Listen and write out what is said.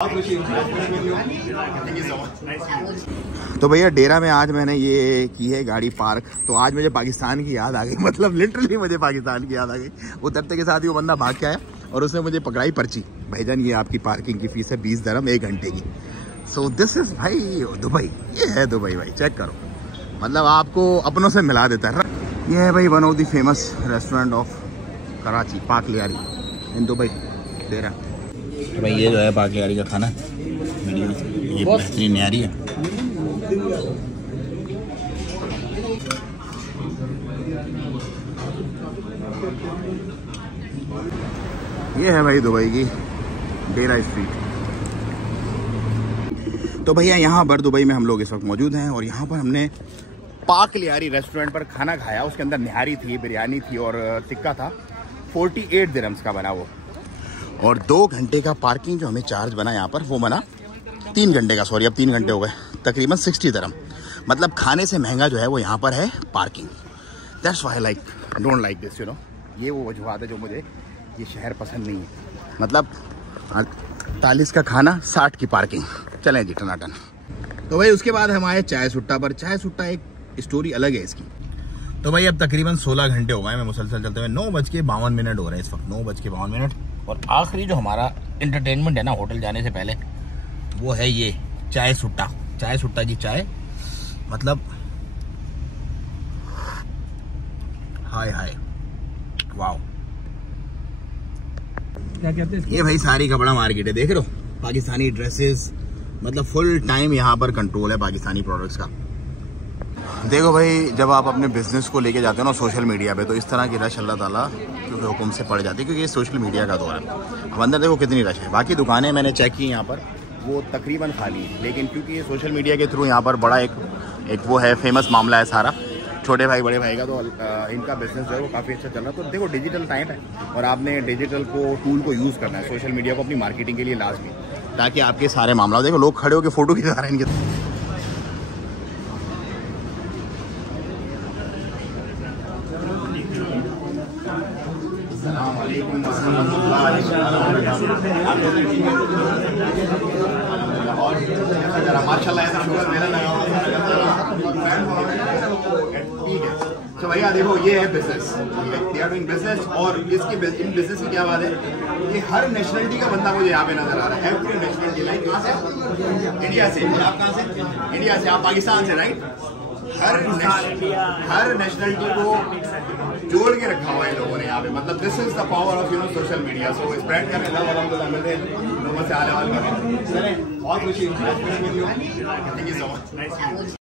तो भैया डेरा में आज मैंने ये की है गाड़ी पार्क। तो आज मुझे पाकिस्तान की याद आ गई, मतलब लिटरली मुझे पाकिस्तान की याद आ गई। उतरते के साथ ही वो बंदा भाग के आया और उसने मुझे पकड़ाई पर्ची, भाईजान ये आपकी पार्किंग की फीस है 20 दिरहम 1 घंटे की। सो दिस इज भाई दुबई, ये है दुबई भाई, चेक करो, मतलब आपको अपनों से मिला देता है। ये है भाई one of the famous restaurant of Karachi, पाक लियारी इन दुबई डेरा। तो भाई ये जो है पाक लियारी का खाना, ये बेहतरीन न्यारी है। ये है भाई दुबई की डेरा स्ट्रीट। तो भैया यहाँ पर दुबई में हम लोग इस वक्त मौजूद हैं और यहाँ पर हमने पाक लियारी रेस्टोरेंट पर खाना खाया। उसके अंदर निहारी थी, बिरयानी थी और टिक्का था। 48 दिरहम्स का बना वो, और 2 घंटे का पार्किंग जो हमें चार्ज बना यहाँ पर वो बना 3 घंटे का, सॉरी अब 3 घंटे हो गए, तकरीबन 60 दिरहम। मतलब खाने से महंगा जो है वो यहाँ पर है parking. That's why like don't like this, you know. ये वो वजूहत है जो मुझे ये शहर पसंद नहीं है। मतलब 40 का खाना 60 की पार्किंग। चलें जी टनाटन। तो भाई उसके बाद हम आए चाय सुट्टा पर। चाय सुट्टा एक स्टोरी अलग है इसकी। तो भाई अब तकरीबन 16 घंटे हो गए मैं मुसलसल चलते हुए। 9:52 हो रहे हैं इस वक्त, 9:52। और आखिरी जो हमारा इंटरटेनमेंट है ना होटल जाने से पहले, वो है ये चाय सुट्टा। चाय सुट्टा की चाय, मतलब हाय हाय वाओ। क्या कहते हैं ये भाई सारी कपड़ा मार्केट है, देख रहे हो, पाकिस्तानी ड्रेसेस, मतलब फुल टाइम यहाँ पर कंट्रोल है पाकिस्तानी प्रोडक्ट्स का। देखो भाई जब आप अपने बिजनेस को लेके जाते हो ना सोशल मीडिया पे, तो इस तरह की रश अल्लाह ताला क्योंकि हुक्म से पड़ जाती है, क्योंकि ये सोशल मीडिया का दौर है। अब अंदर देखो कितनी रश है। बाकी दुकानें मैंने चेक की यहाँ पर, वो तकरीबन खाली है, लेकिन क्योंकि ये सोशल मीडिया के थ्रू यहाँ पर बड़ा एक वो है, फेमस मामला है सारा, छोटे भाई बड़े भाई का, तो इनका बिजनेस जो है वो काफ़ी अच्छा चल रहा है। तो देखो डिजिटल टाइम है और आपने डिजिटल को टूल को यूज़ करना है, सोशल मीडिया को अपनी मार्केटिंग के लिए लाजमी, ताकि आपके सारे मामला, देखो लोग खड़े होकर फोटो खिंचा रहे हैं इनके। तो भैया देखो ये है business, they are doing business. और इसकी इन बिजनेस की क्या बात है, ये हर नेशनलिटी का बंदा मुझे यहाँ पे नजर आ रहा है। एवरी नेशनलिटी, लाइक कहाँ से, इंडिया से, आप कहाँ से, इंडिया से, आप पाकिस्तान से, राइट। हर नेशनलिटी को जोड़ के रखा हुआ है लोगों ने यहाँ पे। मतलब this is the power of you know social media. So spread करने लोगों से आने वाले बहुत खुशी, थैंक यू सो मच।